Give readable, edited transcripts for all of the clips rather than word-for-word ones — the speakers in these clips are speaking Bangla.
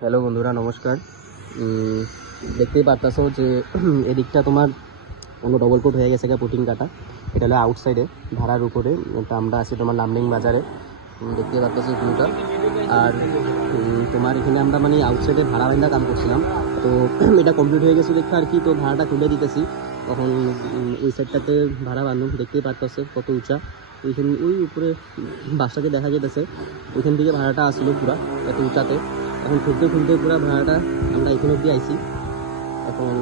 হ্যালো বন্ধুরা, নমস্কার। দেখতেই পারতাছো যে এদিকটা তোমার অন্য ডবল কোট হয়ে গেছে পুটিং কাটা। এটা হলো আউটসাইডে ভাড়ার উপরে। এটা আমরা আছি তোমার লামডিং বাজারে। দেখতেই পারতাছো ভিউটা। আর তোমার এখানে আমরা মানে আউটসাইডে ভাড়া বাইন্দা কাম করছিলাম। তো এটা কমপ্লিট হয়ে গেছে দেখে আর কি, তো ভাড়াটা তুলে দিতেছি। তখন ওই সাইডটাতে ভাড়া বান্ধব দেখতেই পারতেছে কত উঁচা। ওইখানে ওই উপরে বাসটাকে দেখা যেতেছে, ওইখান থেকে ভাড়াটা আসলো পুরা এত উঁচাতে। এখন খুলতে খুলতে পুরো ভাড়াটা আমরা এখানে অব্দি আইছি। এখন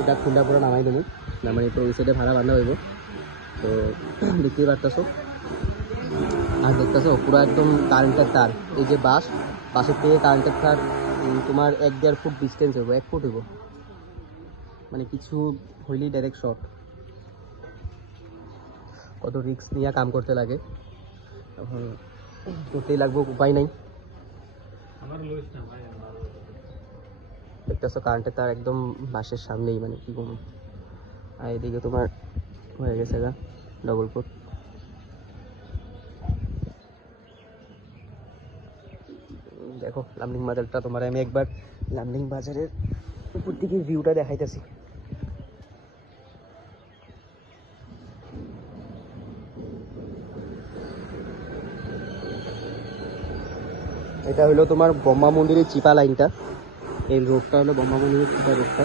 এটা খুলটা পুরো নামাই দেবো, নামাই তো ওই সাইডে ভাড়া বান্ধা হইব। তো দেখতেই পারতেছো। আর দেখতেছো পুরো একদম কারেন্টের তার। এই যে বাসের থেকে কারেন্টের তার তোমার 1-1.5 ফুট ডিস্টেন্স হইব, 1 ফুট হইব, মানে কিছু হইলেই ডাইরেক্ট শর্ট। কত রিস্ক নিয়ে কাম করতে লাগে, এখন করতেই লাগবো, উপায় নাই। দেখতেছো কারেন্টের তার একদম বাসের সামনেই, মানে কি বলবো। আর এদিকে তোমার হয়ে গেছে গা ডবল কোট। দেখো লামডিং বাজারটা তোমার আমি একবার লামডিং বাজারের উপর থেকে ভিউটা দেখাইতেছি। এটা হলো তোমার ব্রহ্মা মন্দিরের চিপা লাইনটা। এই রোডটা হলো ব্রহ্মা মন্দিরের চিপা রোডটা।